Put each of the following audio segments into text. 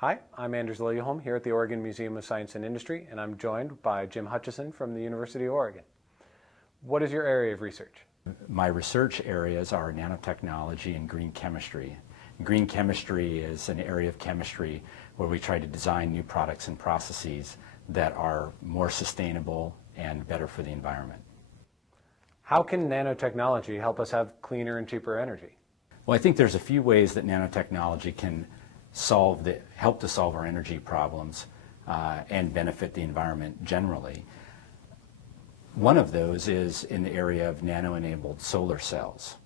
Hi, I'm Anders Liljeholm here at the Oregon Museum of Science and Industry, and I'm joined by Jim Hutchison from the University of Oregon. What is your area of research? My research areas are nanotechnology and green chemistry. Green chemistry is an area of chemistry where we try to design new products and processes that are more sustainable and better for the environment. How can nanotechnology help us have cleaner and cheaper energy? Well, I think there's a few ways that nanotechnology can help to solve our energy problems and benefit the environment generally. One of those is in the area of nano-enabled solar cells.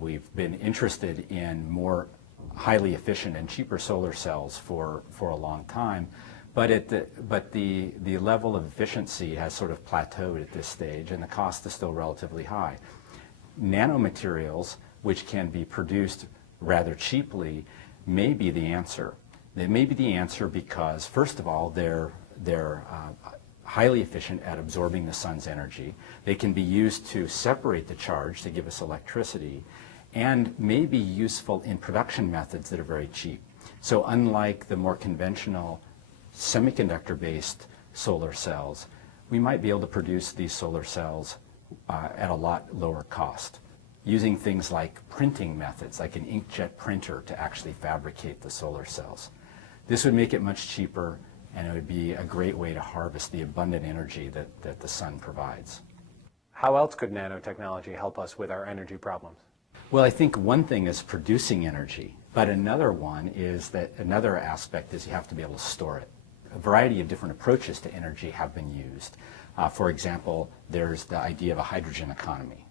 We've been interested in more highly efficient and cheaper solar cells for a long time, but the level of efficiency has sort of plateaued at this stage, and the cost is still relatively high. Nanomaterials, which can be produced rather cheaply, may be the answer. They may be the answer because, first of all, they're highly efficient at absorbing the sun's energy. They can be used to separate the charge to give us electricity, and may be useful in production methods that are very cheap. So unlike the more conventional semiconductor-based solar cells, we might be able to produce these solar cells at a lot lower cost, using things like printing methods, like an inkjet printer, to actually fabricate the solar cells. This would make it much cheaper, and it would be a great way to harvest the abundant energy that the sun provides. How else could nanotechnology help us with our energy problems? Well, I think one thing is producing energy, but another aspect is you have to be able to store it. A variety of different approaches to energy have been used. For example, there's the idea of a hydrogen economy.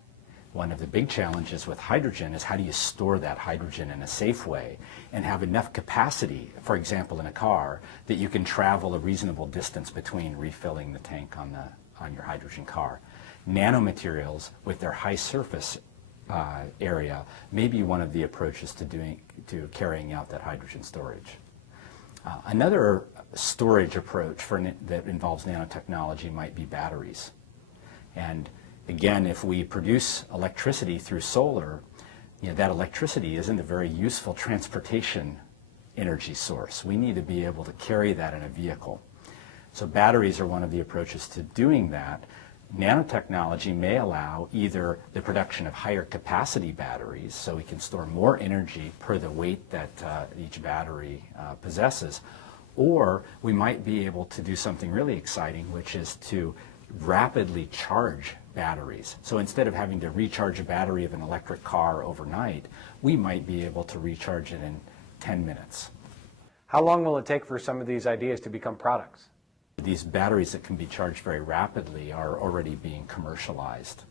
One of the big challenges with hydrogen is how do you store that hydrogen in a safe way and have enough capacity, for example in a car, that you can travel a reasonable distance between refilling the tank on your hydrogen car. Nanomaterials, with their high surface area, may be one of the approaches to carrying out that hydrogen storage. Another storage approach that involves nanotechnology might be batteries. And again, if we produce electricity through solar, that electricity isn't a very useful transportation energy source. We need to be able to carry that in a vehicle. So batteries are one of the approaches to doing that. Nanotechnology may allow either the production of higher capacity batteries, so we can store more energy per the weight that each battery possesses, or we might be able to do something really exciting, which is to rapidly charge batteries. So instead of having to recharge a battery of an electric car overnight, we might be able to recharge it in 10 minutes. How long will it take for some of these ideas to become products? These batteries that can be charged very rapidly are already being commercialized.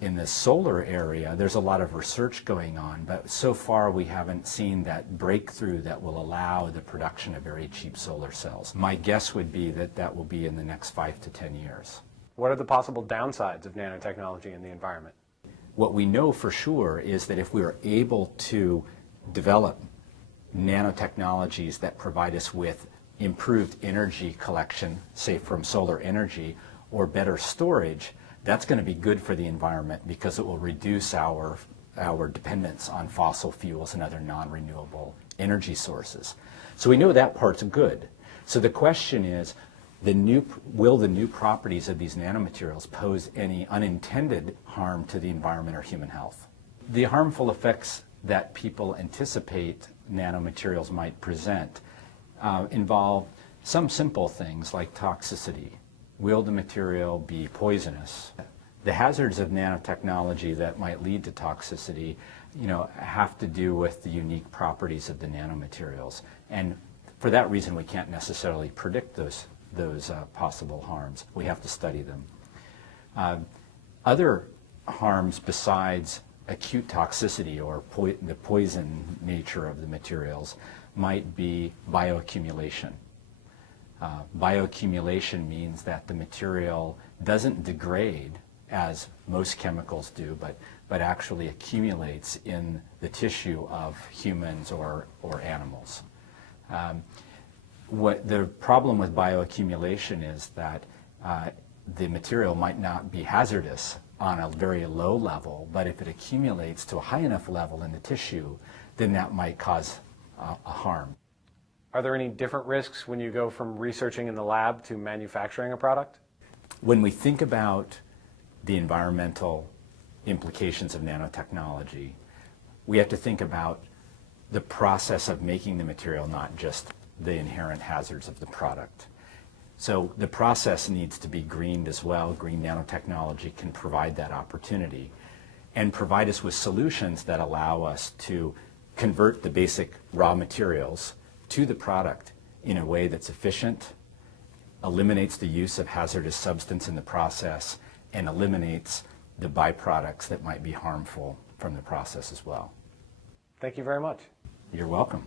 In the solar area, there's a lot of research going on, but so far we haven't seen that breakthrough that will allow the production of very cheap solar cells. My guess would be that will be in the next 5 to 10 years. What are the possible downsides of nanotechnology in the environment? What we know for sure is that if we are able to develop nanotechnologies that provide us with improved energy collection, say from solar energy, or better storage, that's going to be good for the environment because it will reduce our dependence on fossil fuels and other non-renewable energy sources. So we know that part's good. So the question is, will the new properties of these nanomaterials pose any unintended harm to the environment or human health? The harmful effects that people anticipate nanomaterials might present involve some simple things like toxicity. Will the material be poisonous? The hazards of nanotechnology that might lead to toxicity, have to do with the unique properties of the nanomaterials. And for that reason, we can't necessarily predict those possible harms. We have to study them. Other harms besides acute toxicity or the poison nature of the materials might be bioaccumulation. Bioaccumulation means that the material doesn't degrade as most chemicals do, but actually accumulates in the tissue of humans or animals. What the problem with bioaccumulation is that the material might not be hazardous on a very low level, but if it accumulates to a high enough level in the tissue, then that might cause a harm. Are there any different risks when you go from researching in the lab to manufacturing a product? When we think about the environmental implications of nanotechnology, we have to think about the process of making the material, not just the inherent hazards of the product. So the process needs to be greened as well. Green nanotechnology can provide that opportunity and provide us with solutions that allow us to convert the basic raw materials to the product in a way that's efficient, eliminates the use of hazardous substance in the process, and eliminates the byproducts that might be harmful from the process as well. Thank you very much. You're welcome.